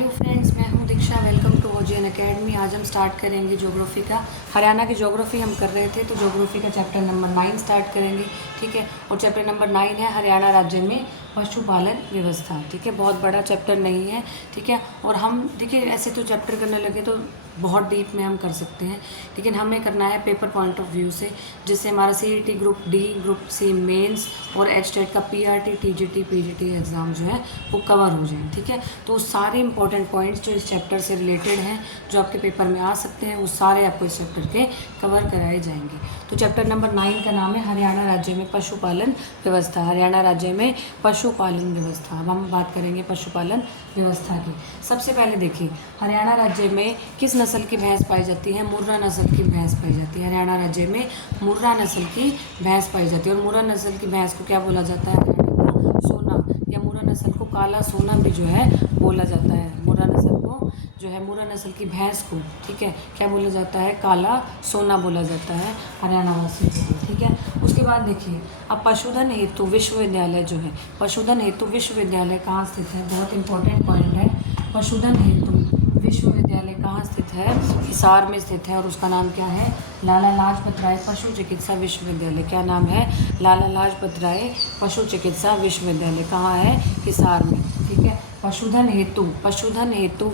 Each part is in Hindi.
हेलो फ्रेंड्स, मैं हूं Diksha. Welcome to OGN academy. आज हम स्टार्ट करेंगे ज्योग्राफी का। हरियाणा की ज्योग्राफी हम कर रहे थे, तो ज्योग्राफी का चैप्टर नंबर 9 स्टार्ट करेंगे। ठीक है, और चैप्टर नंबर 9 है हरियाणा राज्य में पशुपालन व्यवस्था। ठीक है, बहुत बड़ा चैप्टर नहीं है। ठीक है, और हम देखिए ऐसे तो चैप्टर करने लगे तो बहुत डीप में हम कर सकते हैं, लेकिन हमें करना है पेपर पॉइंट ऑफ व्यू से, जिससे हमारा CET group D, group C mains और एचटेट का पीआरटी, टीजीटी, पीजीटी एग्ज़ाम जो है वो कवर हो जाए। ठीक है, तो सारे इंपॉर्टेंट पॉइंट्स जो इस चैप्टर से रिलेटेड हैं, जो आपके पेपर में आ सकते हैं, वो सारे आपको इस चैप्टर के कवर कराए जाएंगे। तो चैप्टर नंबर 9 का नाम है हरियाणा राज्य में पशुपालन व्यवस्था। हरियाणा राज्य में पशुपालन व्यवस्था। अब हम बात करेंगे पशुपालन व्यवस्था की। सबसे पहले देखिए, हरियाणा राज्य में किस नस्ल की भैंस पाई जाती है? मुर्रा नस्ल की भैंस पाई जाती है। हरियाणा राज्य में मुर्रा नस्ल की भैंस पाई जाती है। और मुर्रा नस्ल की भैंस को क्या बोला जाता है? हरियाणा का सोना, या मुर्रा नस्ल को काला सोना भी जो है बोला जाता है। मुर्रा नस्ल को जो है, मुर्रा नस्ल की भैंस को, ठीक है, क्या बोला जाता है? काला सोना बोला जाता है हरियाणा वासियों के लिए। ठीक है, उसके बाद देखिए, अब पशुधन हेतु विश्वविद्यालय जो है, पशुधन हेतु विश्वविद्यालय कहाँ स्थित है? बहुत इंपॉर्टेंट पॉइंट है। पशुधन हेतु विश्वविद्यालय कहाँ स्थित है? हिसार में स्थित है, और उसका नाम क्या है? लाला लाजपत राय पशु चिकित्सा विश्वविद्यालय। क्या नाम है? लाला लाजपत राय पशु चिकित्सा विश्वविद्यालय। कहाँ है? हिसार में। ठीक है, पशुधन हेतु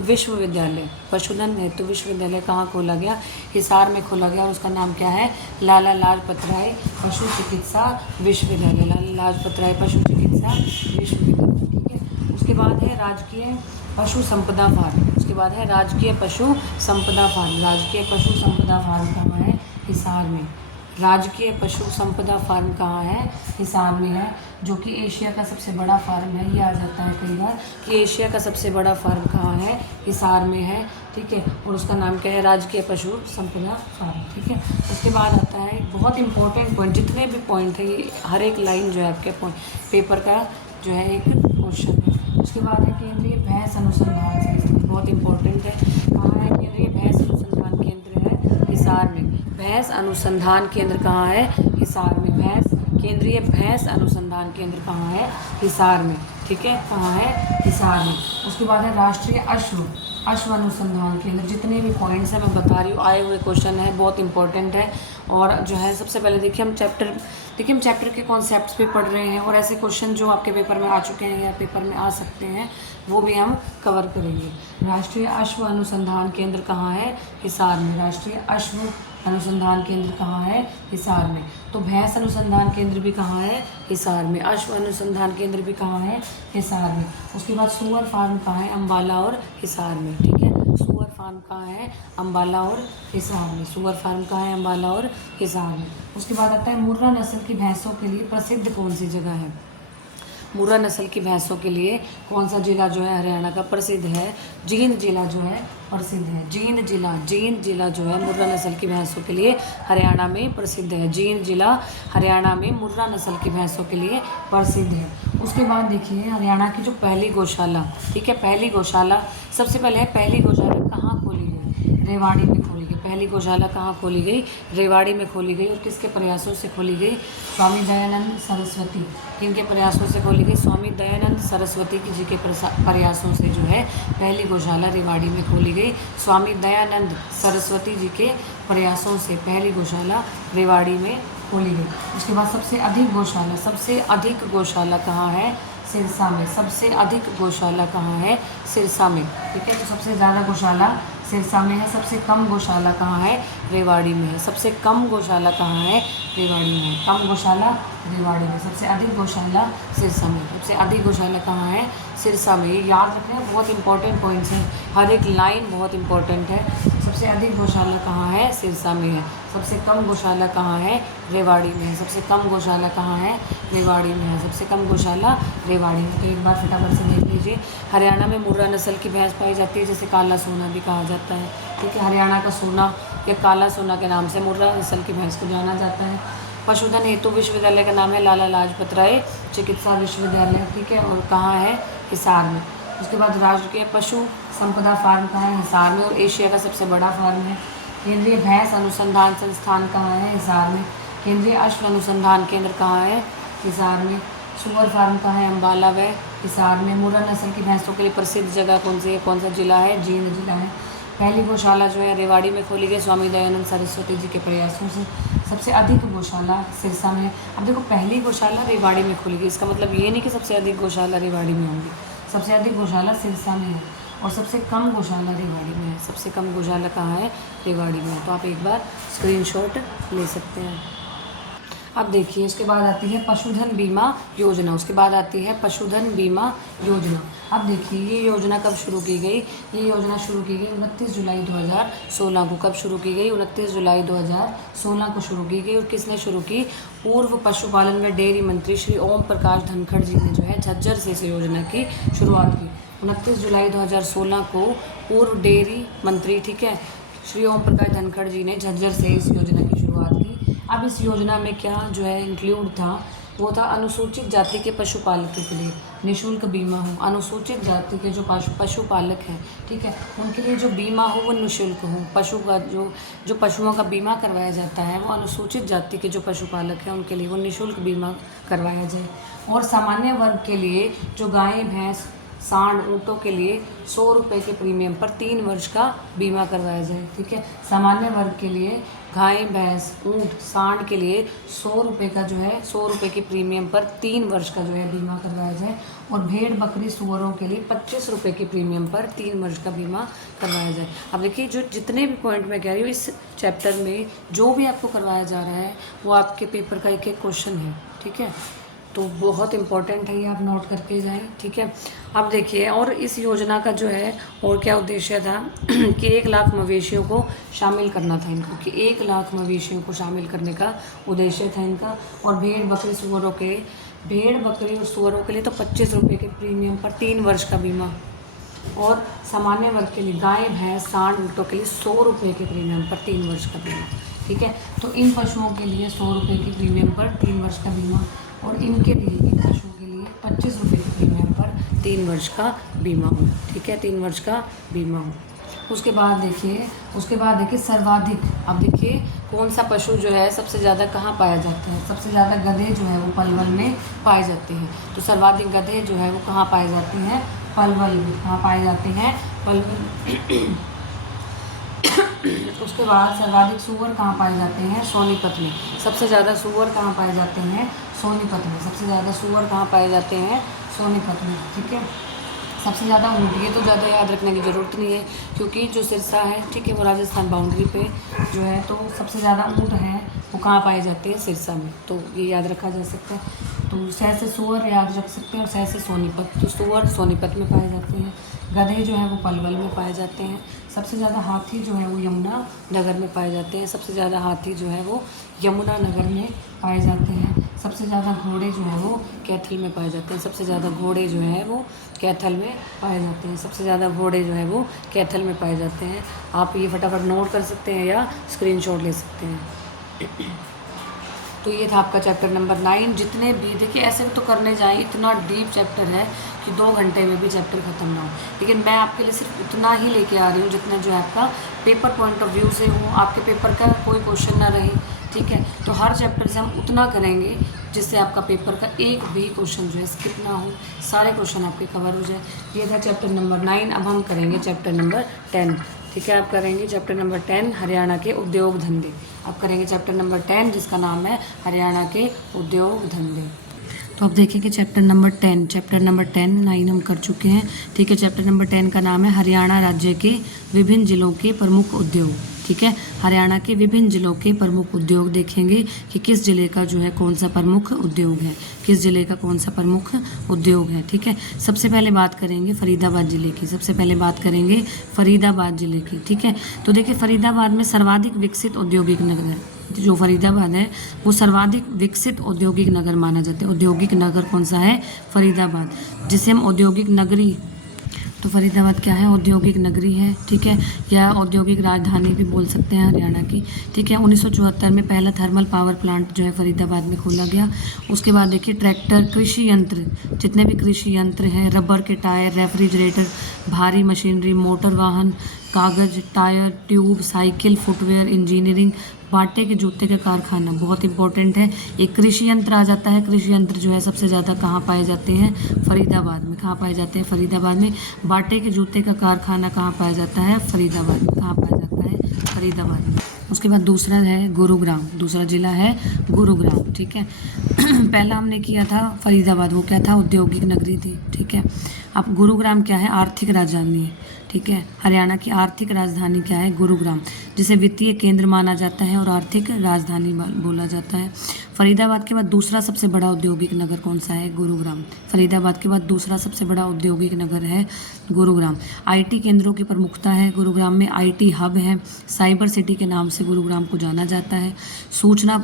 विश्वविद्यालय, पशुधन हेतु विश्वविद्यालय कहाँ खोला गया? हिसार में खोला गया, और उसका नाम क्या है? लाला लाजपत राय पशु चिकित्सा विश्वविद्यालय। लाला लाजपत राय पशु चिकित्सा विश्वविद्यालय। ठीक है, उसके बाद है राजकीय पशु संपदा फार्म। उसके बाद है राजकीय पशु संपदा फार्म। राजकीय पशु संपदा फार्म कहाँ है? हिसार में। राजकीय पशु संपदा फार्म कहाँ है? हिसार में है, जो कि एशिया का सबसे बड़ा फार्म है। ये आ जाता है कई बार कि एशिया का सबसे बड़ा फार्म कहाँ है? हिसार में है। ठीक है, और उसका नाम क्या है? राजकीय पशु संपदा फार्म। ठीक है, उसके बाद आता है बहुत इंपॉर्टेंट पॉइंट। जितने भी पॉइंट है, ये हर एक लाइन जो है आपके पेपर का जो है एक क्वेश्चन है। उसके बाद है केंद्रीय भैंस अनुसंधान संस्थान। बहुत इंपॉर्टेंट है। कहाँ है केंद्रीय भैंस अनुसंधान केंद्र? है हिसार में। भैंस अनुसंधान केंद्र कहाँ है? हिसार में। केंद्रीय भैंस अनुसंधान केंद्र कहाँ है? हिसार में। ठीक है, कहाँ है? हिसार में। उसके बाद है राष्ट्रीय अश्व अनुसंधान केंद्र। जितने भी पॉइंट्स हैं मैं बता रही हूँ, आए हुए क्वेश्चन है, बहुत इंपॉर्टेंट है। और जो है सबसे पहले देखिए हम चैप्टर के कॉन्सेप्ट्स पे पढ़ रहे हैं, और ऐसे क्वेश्चन जो आपके पेपर में आ चुके हैं या पेपर में आ सकते हैं वो भी हम कवर करेंगे। राष्ट्रीय अश्व अनुसंधान केंद्र कहाँ है? हिसार में। राष्ट्रीय अश्व अनुसंधान केंद्र कहाँ है? हिसार में। तो भैंस अनुसंधान केंद्र भी कहाँ है? हिसार में। अश्व अनुसंधान केंद्र भी कहाँ है? हिसार में। उसके बाद सुअर फार्म कहाँ है? अम्बाला और हिसार में। ठीक है, सुअर फार्म कहाँ है? अम्बाला और हिसार में। सुअर फार्म कहाँ है? अम्बाला और हिसार में। उसके बाद आता है मुर्रा नस्ल की भैंसों के लिए प्रसिद्ध कौन सी जगह है? मुर्रा नस्ल की भैंसों के लिए कौन सा जिला जो है हरियाणा का प्रसिद्ध है? जींद जिला जो है प्रसिद्ध है। जींद जिला जो है मुर्रा नस्ल की भैंसों के लिए हरियाणा में प्रसिद्ध है। जींद जिला हरियाणा में मुर्रा नस्ल की भैंसों के लिए प्रसिद्ध है। उसके बाद देखिए हरियाणा की जो पहली गौशाला, ठीक है, पहली गौशाला सबसे पहले है, पहली गौशाला कहाँ खोली गई? रेवाड़ी में खोली गई। पहली गौशाला कहाँ खोली गई? रेवाड़ी में खोली गई। और किसके प्रयासों से खोली गई? स्वामी दयानंद सरस्वती। किनके प्रयासों से खोली गई? स्वामी दयानंद सरस्वती जी के प्रयासों से जो है पहली गौशाला रेवाड़ी में खोली गई। स्वामी दयानंद सरस्वती जी के प्रयासों से पहली गौशाला रेवाड़ी में खोली गई। उसके बाद सबसे अधिक गौशाला कहाँ है? सिरसा में। सबसे अधिक गौशाला कहाँ है? सिरसा में। ठीक है, तो सबसे ज़्यादा गौशाला सिरसा में है। सबसे कम गौशाला कहाँ है? रेवाड़ी में है। सबसे कम गौशाला कहाँ है? रेवाड़ी में है। कम गौशाला रेवाड़ी में। सबसे अधिक गौशाला सिरसा में। सबसे अधिक गौशाला कहाँ है? सिरसा में। ये याद रखना, बहुत इंपॉर्टेंट पॉइंट्स हैं, हर एक लाइन बहुत इंपॉर्टेंट है। सबसे अधिक गौशाला कहाँ है? सिरसा में है। सबसे कम गौशाला कहाँ है? रेवाड़ी में है। सबसे कम गौशाला कहाँ है? रेवाड़ी में है। सबसे कम गौशाला रेवाड़ी में। तो एक बार फटाफट से देख लीजिए, हरियाणा में मुर्रा नस्ल की भैंस पाई जाती है, जिसे काला सोना भी कहा जाता है। ठीक है, हरियाणा का सोना या काला सोना के नाम से मुर्रा नस्ल की भैंस को जाना जाता है। पशुधन हेतु विश्वविद्यालय का नाम है लाला लाजपत राय चिकित्सा विश्वविद्यालय। ठीक है, और कहाँ है? हिसार में। उसके बाद राजकीय पशु संपदा फार्म कहाँ है? हिसार में, और एशिया का सबसे बड़ा फार्म है। केंद्रीय भैंस अनुसंधान संस्थान कहाँ है? हिसार में। केंद्रीय अश्व अनुसंधान केंद्र कहाँ है? हिसार में। सुअर फार्म कहाँ है? अम्बाला व हिसार में। मुर्रा नस्ल की भैंसों के लिए प्रसिद्ध जगह कौन सी है, कौन सा जिला है, जींद जिला है। पहली गौशाला जो है रेवाड़ी में खोली गई स्वामी दयानंद सरस्वती जी के प्रयासों से। सबसे अधिक गौशाला सिरसा में। अब देखो पहली गौशाला रेवाड़ी में खोली गई, इसका मतलब ये नहीं कि सबसे अधिक गौशाला रेवाड़ी में होंगी, सबसे अधिक गौशाला सिरसा में है और सबसे कम गौशाला रेवाड़ी में है। सबसे कम गौशाला कहाँ है, रेवाड़ी में है। तो आप एक बार स्क्रीनशॉट ले सकते हैं। अब देखिए उसके बाद आती है पशुधन बीमा योजना, उसके बाद आती है पशुधन बीमा योजना। अब देखिए ये योजना कब शुरू की गई, ये योजना शुरू की गई 29 जुलाई 2016 को। कब शुरू की गई, 29 जुलाई 2016 को शुरू की गई। और किसने शुरू की, पूर्व पशुपालन व डेयरी मंत्री श्री ओम प्रकाश धनखड़ जी ने जो है झज्जर से इस योजना की शुरुआत की। 29 जुलाई 2016 को पूर्व डेयरी मंत्री, ठीक है, श्री ओम प्रकाश धनखड़ जी ने झज्जर से इस योजना की शुरुआत की। अब इस योजना में क्या जो है इंक्लूड था, वो था अनुसूचित जाति के पशुपालकों के लिए निःशुल्क बीमा हो। अनुसूचित जाति के जो पशुपालक हैं, ठीक है, उनके लिए जो बीमा हो वो निःशुल्क हो। पशु का जो पशुओं का बीमा करवाया जाता है वो अनुसूचित जाति के जो पशुपालक हैं उनके लिए वो निःशुल्क बीमा करवाया जाए। और सामान्य वर्ग के लिए जो गाय भैंस सांड ऊँटों के लिए 100 रुपये के प्रीमियम पर 3 वर्ष का बीमा करवाया जाए, ठीक है। सामान्य वर्ग के लिए गाय भैंस ऊँट सांड के लिए 100 रुपये का जो है 100 रुपये के प्रीमियम पर 3 वर्ष का जो है बीमा करवाया जाए। और भेड़ बकरी सूअरों के लिए 25 रुपये के प्रीमियम पर 3 वर्ष का बीमा करवाया जाए। अब देखिए जो जितने भी पॉइंट मैं कह रही हूँ इस चैप्टर में जो भी आपको करवाया जा रहा है वो आपके पेपर का एक एक क्वेश्चन है, ठीक है। तो बहुत इम्पॉर्टेंट है ये, आप नोट करके जाएं, ठीक है। अब देखिए और इस योजना का जो है और क्या उद्देश्य था कि 1 लाख मवेशियों को शामिल करना था इनको, कि 1 लाख मवेशियों को शामिल करने का उद्देश्य था इनका। और भेड़ बकरी और सूअरों के लिए तो 25 रुपये के प्रीमियम पर 3 वर्ष का बीमा। और सामान्य वर्ग के लिए गाय भैंस सांड ऊँटों के लिए 100 रुपये के प्रीमियम पर 3 वर्ष का बीमा, ठीक है। तो इन पशुओं के लिए 100 रुपये के प्रीमियम पर 3 वर्ष का बीमा और इनके लिए इन पशुओं के लिए 25 रुपये के प्रीमियम पर 3 वर्ष का बीमा हो, ठीक है, 3 वर्ष का बीमा हो। उसके बाद देखिए सर्वाधिक, अब देखिए कौन सा पशु जो है सबसे ज़्यादा कहाँ पाया जाता है। सबसे ज़्यादा गधे जो है वो पलवल में पाए जाते हैं। तो सर्वाधिक गधे जो है वो कहाँ पाए जाते हैं, पलवल में। कहाँ पाए जाते हैं, पलवल। उसके बाद सर्वाधिक सूअर कहाँ पाए जाते हैं, सोनीपत में। सबसे ज़्यादा सूअर कहाँ पाए जाते हैं, सोनीपत में। सबसे ज़्यादा सूअर कहाँ पाए जाते हैं, सोनीपत में, ठीक है। सबसे ज़्यादा ऊँट, ये तो ज़्यादा याद रखने की ज़रूरत नहीं है क्योंकि जो सिरसा है, ठीक है, वो राजस्थान बाउंड्री पे जो है, तो सबसे ज़्यादा ऊँट हैं वो कहाँ पाए जाते हैं, सिरसा में। तो ये याद रखा जा सकता है। तो सह से सूअर याद रख सकते हैं और सह से सोनीपत। तो सूअर सोनीपत में पाए जाते हैं, गधे जो है वो पलवल में पाए जाते हैं। सबसे ज़्यादा हाथी जो है वो यमुना नगर में पाए जाते हैं। सबसे ज़्यादा हाथी जो है वो यमुना नगर में पाए जाते हैं। सबसे ज़्यादा घोड़े जो है वो कैथल में पाए जाते हैं। सबसे ज़्यादा घोड़े जो है वो कैथल में पाए जाते हैं। सबसे ज़्यादा घोड़े जो है वो कैथल में पाए जाते हैं। आप ये फटाफट नोट कर सकते हैं या स्क्रीनशॉट ले सकते हैं। तो ये था आपका चैप्टर नंबर 9। जितने भी देखिए ऐसे तो करने जाएँ, इतना डीप चैप्टर है कि 2 घंटे में भी चैप्टर ख़त्म ना हो, लेकिन मैं आपके लिए सिर्फ उतना ही लेके आ रही हूँ जितना जो है आपका पेपर पॉइंट ऑफ व्यू से हो, आपके पेपर का कोई क्वेश्चन ना रहे, ठीक है। तो हर चैप्टर से हम उतना करेंगे जिससे आपका पेपर का एक भी क्वेश्चन जो है स्किप ना हो, सारे क्वेश्चन आपके कवर हो जाए। ये था चैप्टर नंबर 9। अब हम करेंगे चैप्टर नंबर 10, ठीक है। आप करेंगे चैप्टर नंबर 10 हरियाणा के उद्योग धंधे। आप करेंगे चैप्टर नंबर 10 जिसका नाम है हरियाणा के उद्योग धंधे। तो अब देखेंगे चैप्टर नंबर 10 9 हम कर चुके हैं, ठीक है। चैप्टर नंबर 10 का नाम है हरियाणा राज्य के विभिन्न जिलों के प्रमुख उद्योग, ठीक है। हरियाणा के विभिन्न जिलों के प्रमुख उद्योग देखेंगे कि किस जिले का जो है कौन सा प्रमुख उद्योग है, किस जिले का कौन सा प्रमुख उद्योग है, ठीक है। सबसे पहले बात करेंगे फरीदाबाद जिले की। सबसे पहले बात करेंगे फरीदाबाद जिले की, ठीक है। तो देखिए फरीदाबाद में सर्वाधिक विकसित औद्योगिक नगर है। जो फरीदाबाद है वो सर्वाधिक विकसित औद्योगिक नगर माना जाता है। औद्योगिक नगर कौन सा है, फरीदाबाद, जिसे हम औद्योगिक नगरी, तो फरीदाबाद क्या है, औद्योगिक नगरी है, ठीक है, या औद्योगिक राजधानी भी बोल सकते हैं हरियाणा की, ठीक है। 1974 में पहला थर्मल पावर प्लांट जो है फरीदाबाद में खोला गया। उसके बाद देखिए ट्रैक्टर, कृषि यंत्र, जितने भी कृषि यंत्र हैं, रबर के टायर, रेफ्रिजरेटर, भारी मशीनरी, मोटर वाहन, कागज़, tyre, tube, cycle, footwear, engineering, बाटे के जूते का कारखाना बहुत इंपॉर्टेंट है। एक कृषि यंत्र आ जाता है। कृषि यंत्र जो है सबसे ज़्यादा कहाँ पाए जाते हैं? फरीदाबाद में। कहाँ पाए जाते हैं? फरीदाबाद में। बाटे के जूते का कारखाना कहाँ पाया जाता है? फरीदाबाद में। कहाँ पाया जाता है? फरीदाबाद में। उसके बाद दूसरा है गुरुग्राम, दूसरा जिला है गुरुग्राम, ठीक है। पहला हमने किया था फरीदाबाद, वो क्या था? औद्योगिक नगरी थी, ठीक है। अब गुरुग्राम क्या है? आर्थिक राजधानी है, ठीक है। हरियाणा की आर्थिक राजधानी क्या है? गुरुग्राम, जिसे वित्तीय केंद्र माना जाता है और आर्थिक राजधानी बोला जाता है। फरीदाबाद के बाद दूसरा सबसे बड़ा औद्योगिक नगर कौन सा है? गुरुग्राम। फरीदाबाद के बाद दूसरा सबसे बड़ा औद्योगिक नगर है गुरुग्राम। आईटी केंद्रों की प्रमुखता है गुरुग्राम में। आईटी हब है। साइबर सिटी के नाम से गुरुग्राम को जाना जाता है। सूचना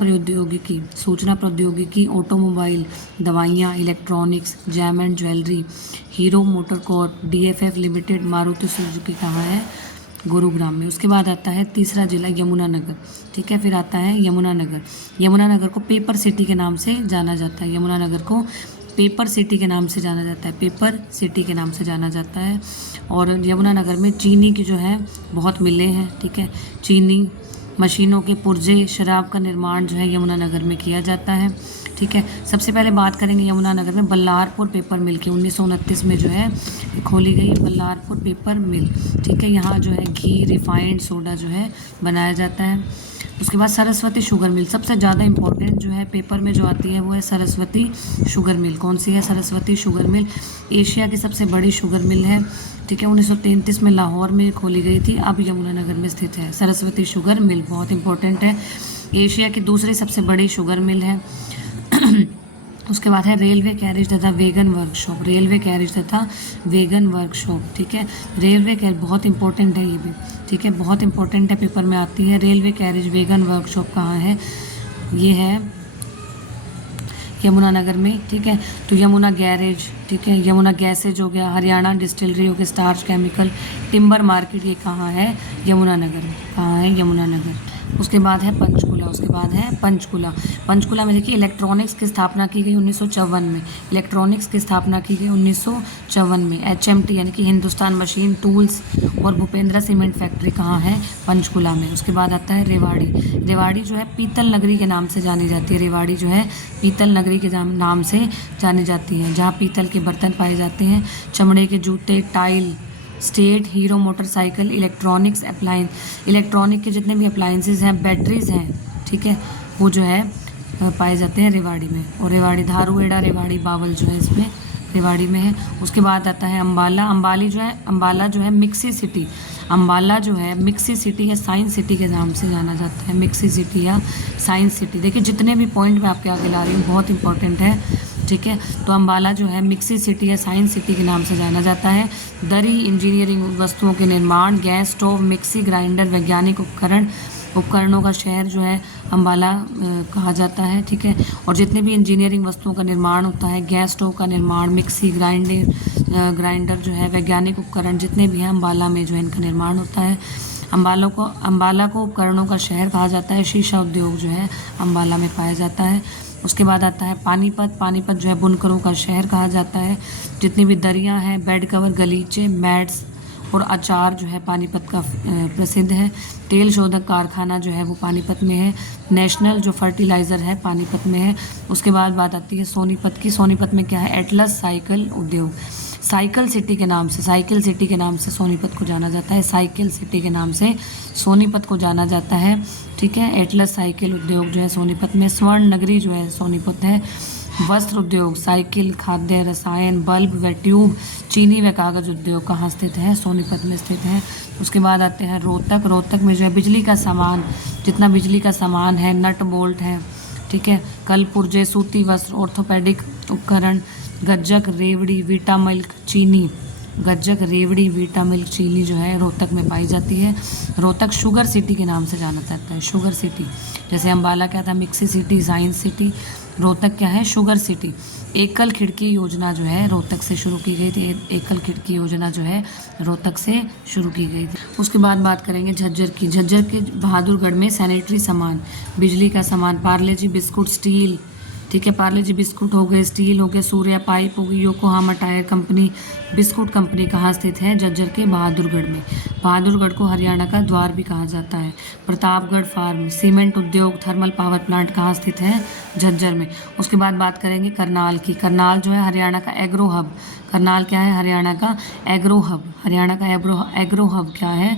प्रौद्योगिकी, ऑटोमोबाइल, दवाइयाँ, electronics, gem and jewellery, Hero Motor Corp, DFF limited, Maruti Suzuki कहाँ है? गुरुग्राम में। उसके बाद आता है तीसरा जिला यमुनानगर, ठीक है। फिर आता है यमुनानगर। यमुनानगर को पेपर सिटी के नाम से जाना जाता है। यमुनानगर को पेपर सिटी के नाम से जाना जाता है। पेपर सिटी के नाम से जाना जाता है। और यमुनानगर में चीनी की जो है बहुत मिलें हैं, ठीक है। चीनी मशीनों के पुर्जे, शराब का निर्माण जो है यमुनानगर में किया जाता है, ठीक है। सबसे पहले बात करेंगे यमुनानगर में बल्लारपुर पेपर मिल की। 1929 में जो है खोली गई बल्लारपुर पेपर मिल, ठीक है। यहाँ जो है घी, रिफाइंड सोडा जो है बनाया जाता है। उसके बाद सरस्वती शुगर मिल, सबसे ज़्यादा इंपॉर्टेंट जो है पेपर में जो आती है वो है सरस्वती शुगर मिल। कौन सी है? Saraswati sugar mill. एशिया की सबसे बड़ी शुगर मिल है, ठीक है। 1933 में लाहौर में खोली गई थी, अब यमुनानगर में स्थित है। सरस्वती शुगर मिल बहुत इंपॉर्टेंट है। एशिया की दूसरी सबसे बड़ी शुगर मिल है। उसके बाद है रेलवे कैरिज तथा वेगन वर्कशॉप। रेलवे कैरिज तथा वेगन वर्कशॉप, ठीक है। रेलवे कैरिज बहुत इंपॉर्टेंट है ये भी, ठीक है। बहुत इंपॉर्टेंट है, पेपर में आती है। रेलवे कैरिज वेगन वर्कशॉप कहाँ है? ये है यमुनानगर में, ठीक है। तो यमुना गैरेज, ठीक है। यमुना गैसेज हो गया। हरियाणा डिस्टिलरी हो गया, स्टार्च केमिकल, टिम्बर मार्केट, ये कहाँ है? यमुनानगर में। कहाँ है? यमुनानगर। उसके बाद है पंचकुला। उसके बाद है पंचकुला। पंचकुला में देखिए इलेक्ट्रॉनिक्स की स्थापना की गई 1954 में। इलेक्ट्रॉनिक्स की स्थापना की गई 1954 में। एचएमटी यानी कि हिंदुस्तान मशीन टूल्स और भूपेंद्र सीमेंट फैक्ट्री कहाँ है? पंचकुला में। उसके बाद आता है रेवाड़ी। रेवाड़ी जो है पीतल नगरी के नाम से जानी जाती है। रेवाड़ी जो है पीतल नगरी के नाम से जानी जाती है, जहाँ पीतल के बर्तन पाए जाते हैं, चमड़े के जूते, tile, state, hero motorcycle, electronics, appliance, electronic के जितने भी अप्लायंसेज हैं, बैटरीज हैं, ठीक है, वो जो है पाए जाते हैं रेवाड़ी में। और रेवाड़ी धारूहेड़ा, रेवाड़ी, बावल जो है इसमें रेवाड़ी में है। उसके बाद आता है अम्बाला। अम्बाला जो है मिक्सी सिटी। अम्बाला जो है मिक्सी सिटी या साइंस सिटी के नाम से जाना जाता है। मिक्सी सिटी या साइंस सिटी। देखिए जितने भी पॉइंट मैं आपके आगे ला रही हूँ बहुत इंपॉर्टेंट है, ठीक है। तो अम्बाला जो है मिक्सी सिटी या साइंस सिटी के नाम से जाना जाता है। दरी, इंजीनियरिंग वस्तुओं के निर्माण, गैस स्टोव, मिक्सी ग्राइंडर, वैज्ञानिक उपकरणों का शहर जो है अम्बाला कहा जाता है, ठीक है। और जितने भी इंजीनियरिंग वस्तुओं का निर्माण होता है, गैस स्टोव का निर्माण, मिक्सी ग्राइंडर जो है, वैज्ञानिक उपकरण जितने भी हैं अम्बाला में जो है इनका निर्माण होता है। अम्बाला को उपकरणों का शहर कहा जाता है। शीशा उद्योग जो है अम्बाला में पाया जाता है। उसके बाद आता है पानीपत। पानीपत जो है बुनकरों का शहर कहा जाता है। जितनी भी दरियाँ हैं, बेड कवर, गलीचे, मैट्स और अचार जो है पानीपत का प्रसिद्ध है। तेल शोधक कारखाना जो है वो पानीपत में है। नेशनल जो फर्टिलाइज़र है पानीपत में है। उसके बाद बात आती है सोनीपत की। सोनीपत में क्या है? एटलस साइकिल उद्योग। साइकिल सिटी के नाम से सोनीपत को जाना जाता है। साइकिल सिटी के नाम से सोनीपत को जाना जाता है, ठीक है। एटलस साइकिल उद्योग जो है सोनीपत में। स्वर्ण नगरी जो है सोनीपत है। वस्त्र उद्योग, साइकिल, खाद्य, रसायन, बल्ब व ट्यूब, चीनी व कागज़ उद्योग कहाँ स्थित है? सोनीपत में स्थित है। उसके बाद आते हैं रोहतक। रोहतक में जो है बिजली का सामान, जितना बिजली का सामान है, नट बोल्ट है, ठीक है, कल पुर्जे, सूती वस्त्र, ऑर्थोपेडिक उपकरण, गज्जक, रेवड़ी, वीटा मिल्क, चीनी, गज्जक, रेवड़ी, वीटा मिल्क, चीनी जो है रोहतक में पाई जाती है। रोहतक शुगर सिटी के नाम से जाना जाता है। शुगर सिटी, जैसे अम्बाला क्या था? Mixie city, science city. Rohtak क्या है? Sugar city. एकल खिड़की योजना जो है रोहतक से शुरू की गई थी। एकल खिड़की योजना जो है रोहतक से शुरू की गई थी। उसके बाद बात करेंगे झज्जर की। झज्जर के बहादुरगढ़ में सैनिटरी सामान, बिजली का सामान, पार्ले जी बिस्कुट, स्टील, ठीक है। पार्ले जी बिस्कुट हो गए, स्टील हो गया, सूर्या पाइप हो गई, Yokohama tyre company, biscuit company कहाँ स्थित है? झज्जर के बहादुरगढ़ में। बहादुरगढ़ को हरियाणा का द्वार भी कहा जाता है। प्रतापगढ़ फार्म, सीमेंट उद्योग, थर्मल पावर प्लांट कहाँ स्थित है? झज्जर में। उसके बाद बात करेंगे करनाल की। करनाल जो है हरियाणा का एग्रो हब। करनाल क्या है? हरियाणा का एग्रो हब। हरियाणा का एग्रो हब क्या है?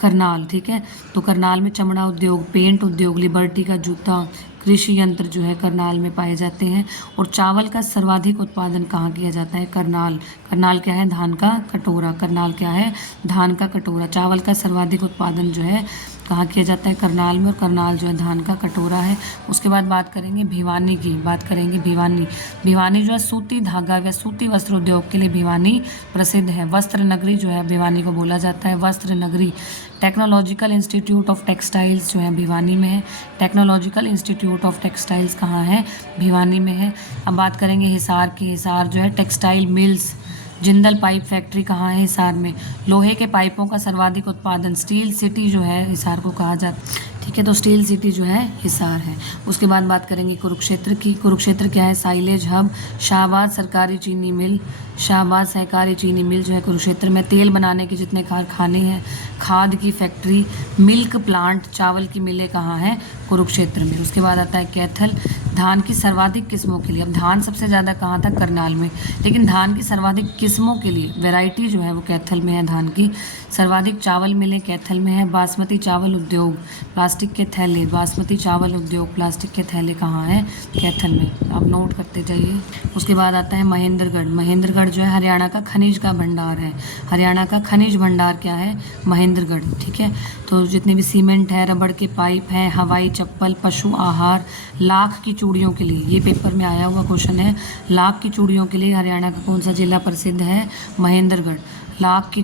करनाल। ठीक है। तो करनाल में चमड़ा उद्योग, पेंट उद्योग, लिबर्टी का जूता, कृषि यंत्र जो है करनाल में पाए जाते हैं। और चावल का सर्वाधिक उत्पादन कहाँ किया जाता है? करनाल। करनाल क्या है? धान का कटोरा। करनाल क्या है? धान का कटोरा। चावल का सर्वाधिक उत्पादन जो है कहाँ किया जाता है? करनाल में। और करनाल जो है धान का कटोरा है। उसके बाद बात करेंगे भिवानी की। बात करेंगे भिवानी। भिवानी जो है सूती धागा व सूती वस्त्र उद्योग के लिए भिवानी प्रसिद्ध है। वस्त्र नगरी जो है भिवानी को बोला जाता है वस्त्र नगरी। टेक्नोलॉजिकल इंस्टीट्यूट ऑफ टेक्सटाइल्स जो है भिवानी में है। टेक्नोलॉजिकल इंस्टीट्यूट ऑफ टेक्सटाइल्स कहाँ है? भिवानी में है। अब बात करेंगे हिसार की। हिसार जो है textile mills, Jindal pipe factory कहाँ है? हिसार में। लोहे के पाइपों का सर्वाधिक उत्पादन, स्टील सिटी जो है हिसार को कहा जाता है। ठीक है। तो स्टील सिटी जो है हिसार है। उसके बाद बात करेंगे कुरुक्षेत्र की। कुरुक्षेत्र क्या है? Silage hub. शाहबाद सरकारी चीनी मिल, शाहबाद सहकारी चीनी मिल जो है कुरुक्षेत्र में। तेल बनाने के जितने कारखाने हैं, खाद की फैक्ट्री, मिल्क प्लांट, चावल की मिलें कहाँ हैं? कुरुक्षेत्र में। उसके बाद आता है कैथल। धान की सर्वाधिक किस्मों के लिए, अब धान सबसे ज़्यादा कहाँ था? करनाल में, लेकिन धान की सर्वाधिक किस्मों के लिए वैरायटी जो है वो कैथल में है धान की। सर्वाधिक चावल मिलें कैथल में है। बासमती चावल उद्योग, प्लास्टिक के थैले, बासमती चावल उद्योग, प्लास्टिक के थैले कहाँ हैं? कैथल में। आप नोट करते जाइए। उसके बाद आता है महेंद्रगढ़। महेंद्रगढ़ जो है हरियाणा का खनिज का भंडार है। हरियाणा का खनिज भंडार क्या है? महेंद्रगढ़। ठीक है। तो जितने भी सीमेंट है, रबड़ के पाइप हैं, हवाई चप्पल, पशु आहार, लाख की चूड़ियों के लिए, ये पेपर में आया हुआ क्वेश्चन है। लाख की चूड़ियों के लिए हरियाणा का कौन सा जिला प्रसिद्ध है? महेंद्रगढ़। लाख की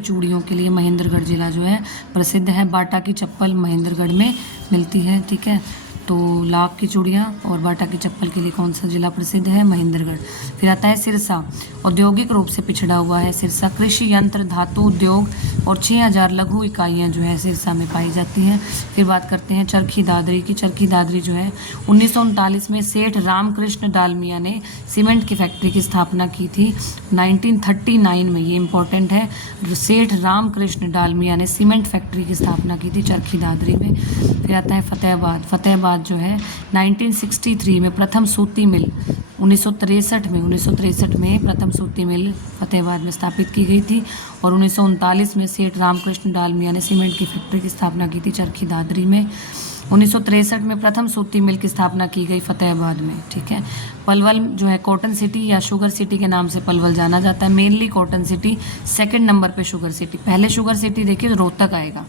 चूड़ियों के लिए महेंद्रगढ़ जिला जो है प्रसिद्ध है। बाटा की चप्पल महेंद्रगढ़ में मिलती है। ठीक है। तो लाख की चूड़ियाँ और बाटा की चप्पल के लिए कौन सा जिला प्रसिद्ध है? महेंद्रगढ़। फिर आता है सिरसा। औद्योगिक रूप से पिछड़ा हुआ है सिरसा। कृषि यंत्र, धातु उद्योग और 6000 लघु इकाइयाँ जो है सिरसा में पाई जाती हैं। फिर बात करते हैं चरखी दादरी की। चरखी दादरी जो है 1939 में सेठ रामकृष्ण डालमिया ने सीमेंट की फैक्ट्री की स्थापना की थी। 1939 में, ये इंपॉर्टेंट है, सेठ रामकृष्ण डालमिया ने सीमेंट फैक्ट्री की स्थापना की थी चरखी दादरी में। फिर आता है फतेहाबाद। फतेहाबाद जो है 1963 में प्रथम सूती मिल, 1963 में प्रथम सूती मिल फतेहाबाद में स्थापित की गई थी। और 1939 में सेठ रामकृष्ण डालमिया ने सीमेंट की फैक्ट्री की स्थापना की थी चरखी दादरी में। 1963 में प्रथम सूती मिल की स्थापना की गई फतेहाबाद में। ठीक है। पलवल जो है कॉटन सिटी या शुगर सिटी के नाम से पलवल जाना जाता है। Mainly cotton city, second number पे शुगर सिटी। पहले शुगर सिटी देखिए रोहतक आएगा,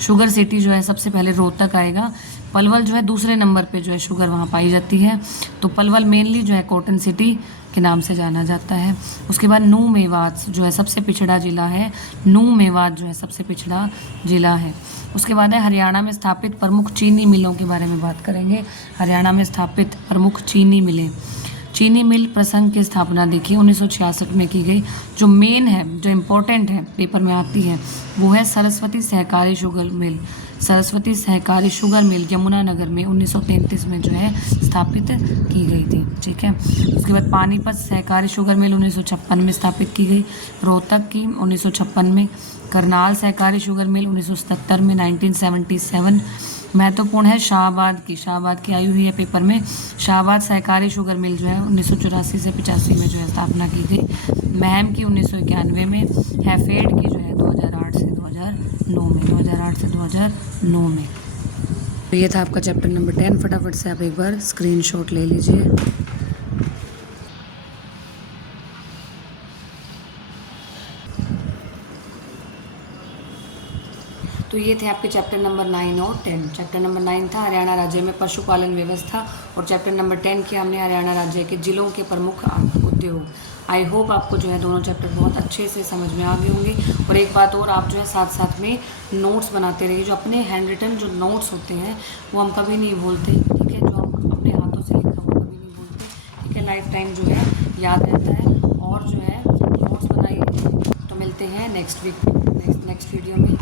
शुगर सिटी जो है सबसे पहले रोहतक आएगा। पलवल जो है दूसरे नंबर पे जो है शुगर वहाँ पाई जाती है। तो पलवल मेनली जो है कॉटन सिटी के नाम से जाना जाता है। उसके बाद नू मेवात जो है सबसे पिछड़ा जिला है। नू मेवात जो है सबसे पिछड़ा जिला है। उसके बाद है हरियाणा में स्थापित प्रमुख चीनी मिलों के बारे में बात करेंगे। हरियाणा में स्थापित प्रमुख चीनी मिलें। चीनी मिल प्रसंघ की स्थापना देखिए 1966 में की गई। जो मेन है, जो इम्पोर्टेंट है, पेपर में आती है, वो है सरस्वती सहकारी शुगर मिल। सरस्वती सहकारी शुगर मिल यमुनानगर में 1933 में जो है स्थापित की गई थी। ठीक है। उसके बाद पानीपत सहकारी शुगर मिल 1956 में स्थापित की गई। रोहतक की 1956 में। करनाल सहकारी शुगर मिल 1977 में, 1977। महत्वपूर्ण है शाहबाद की आई हुई है पेपर में। शाहबाद सहकारी शुगर मिल जो है 1984 से 85 में जो है स्थापना की गई। महम की 1991 में। हैफेड की जो है 2008 से 2009 में। तो ये था आपका चैप्टर नंबर 10। फटाफट से आप एक बार स्क्रीनशॉट ले लीजिए। तो ये थे आपके चैप्टर नंबर 9 और 10। चैप्टर नंबर 9 था हरियाणा राज्य में पशुपालन व्यवस्था और चैप्टर नंबर 10 किया हमने हरियाणा राज्य के जिलों के प्रमुख उद्योग। आई होप आपको जो है दोनों चैप्टर बहुत अच्छे से समझ में आ गए होंगे। और एक बात और, आप जो है साथ साथ में नोट्स बनाते रहिए। जो अपने हैंड रिटन जो नोट्स होते हैं वो हम कभी नहीं भूलते। ठीक है। जो हम अपने हाथों से लिखा वो कभी नहीं भूलते। ठीक है। लाइफ टाइम जो है याद रहता है। और जो है नोट्स बनाइए। तो मिलते हैं नेक्स्ट वीडियो में।